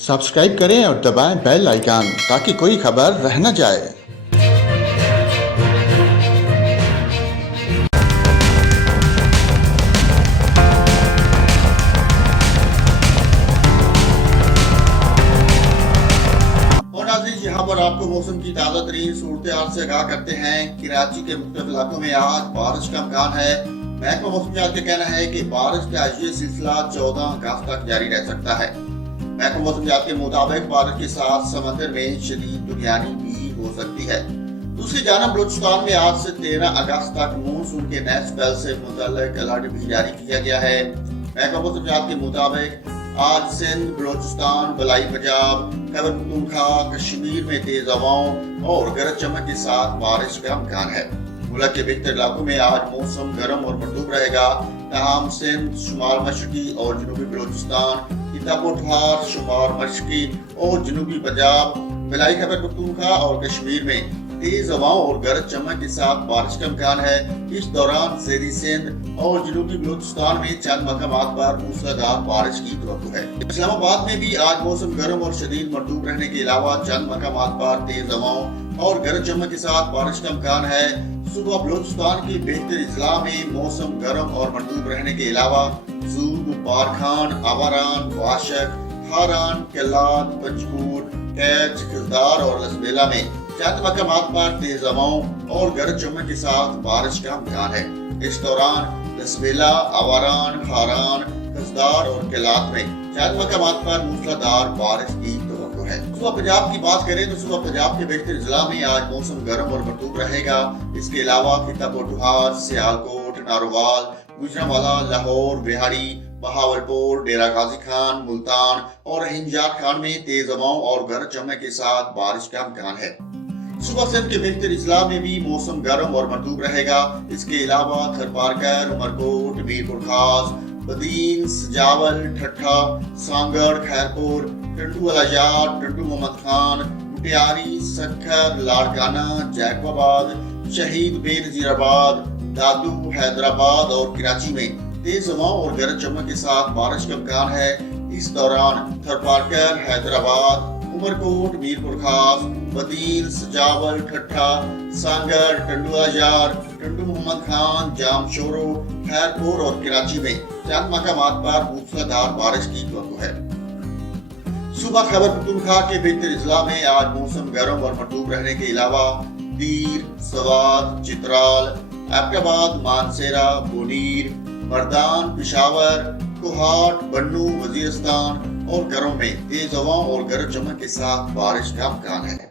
Subscribe करें और दबाएं बेल आइकन ताकि कोई खबर रह न जाए। यहाँ पर आपको मौसम की ताज़ा तरीन सूरत से आगाह करते हैं। कराची के मुख्तलिफ इलाकों में आज बारिश का इम्कान है। महकमा मौसम का कहना है कि बारिश का ये सिलसिला 14 अगस्त तक जारी रह सकता है। महकमा मौसम के मुताबिक बारिश के साथ समंदर में शदीद तूफानी भी हो सकती है। दूसरी जानब बलूचिस्तान में आज से 13 अगस्त तक मानसून के नए स्पेल से मुतल्लिक अलर्ट भी जारी किया गया है। महकमा मौसम के मुताबिक आज सिंध, बलूचिस्तान, बलाई पंजाब, खैबर पख्तूनख्वा, कश्मीर में तेज हवाओं और गरज चमक के साथ बारिश का इम्कान है। मुल्क के बेहतर इलाकों में आज मौसम गर्म और मरतूब रहेगा। तमाम सिंध, शुमाल मशरकी और जनूबी बलूचिस्तान, पठार, शुमाल मशरकी और जनूबी पंजाब, बलाई खैबर पख्तूनख्वा और कश्मीर में तेज हवाओं और गरज चमक के साथ बारिश का इम्कान है। इस दौरान ज़ेरी सिंध और जनूबी बलूचिस्तान में चंद मकामात पर मूसलाधार बारिश की तवक्को है। इस्लामाबाद में भी आज मौसम गर्म और शदीद मरतूब रहने के अलावा चंद मकामात पर तेज हवाओं और गरज चमक के साथ बारिश का इम्कान है। सुबह बलूचिस्तान के बेहतर अजला में मौसम गर्म और मरतूब रहने के अलावा ज़ूब, बारखान, आवारान, वाशक, हारान, केलात, पंजगूर, कैच, खजदार और लसबेला में चंद मकामात पर तेज हवाओं और गरज चमक के साथ बारिश का इम्कान है। इस दौरान लसबेला, आवारान, हारान, खजदार और केलात में चंद मकामात पर मूसलाधार बारिश की तवक्को है। सुबह पंजाब की बात करें तो सुबह पंजाब के बेहतर जिला में आज मौसम गर्म और मरतूब रहेगा। इसके अलावा पठार, सियालकोट, नारोवाल, गुजरांवाला, लाहौर, बिहाड़ी, बहावलपुर, डेरा गाजी खान, मुल्तान और हिंजार खान में तेज हवाओं और गरज चमक के साथ बारिश का इम्कान है। सुबह सिंध के बेहतर इजला में भी मौसम गर्म और मरतूब रहेगा। इसके अलावा थरपारकर, उमरकोट, मीरपुर खास, बदीन, सजावल, ठट्ठा, सांगड़, खैरपुर, टंडू अलाजार, टंडू मोहम्मद खान, मुटियारी, सक्खर, लाड़काना, जैकबाबाद, शहीद बेनजीराबाद, दादू, हैदराबाद और कराची में तेज हवाओं और गरज चमक के साथ बारिश का इम्कान है। इस दौरान थरपारकर, हैदराबाद, उमरकोट, मीरपुर खास, बदीन, सजावल, ठट्ठा, सांगड़, टंडू अलाजार, टंडू मोहम्मद खान, जामशोरो, खैरपुर और कराची में चंद मकामात पर मूसलाधार बारिश की तवक्को है। सुबह खैबर पख्तूनख्वा के बेहतर अजला में आज मौसम गर्म और मरतूब रहने के अलावा दीर, सवात, चित्राल, एबटाबाद, मानसेरा, बोनीर, मर्दान, पिशावर, कोहाट, बन्नू, वजीरिस्तान और घरों में तेज हवाओं और गरज चमक के साथ बारिश का इम्कान है।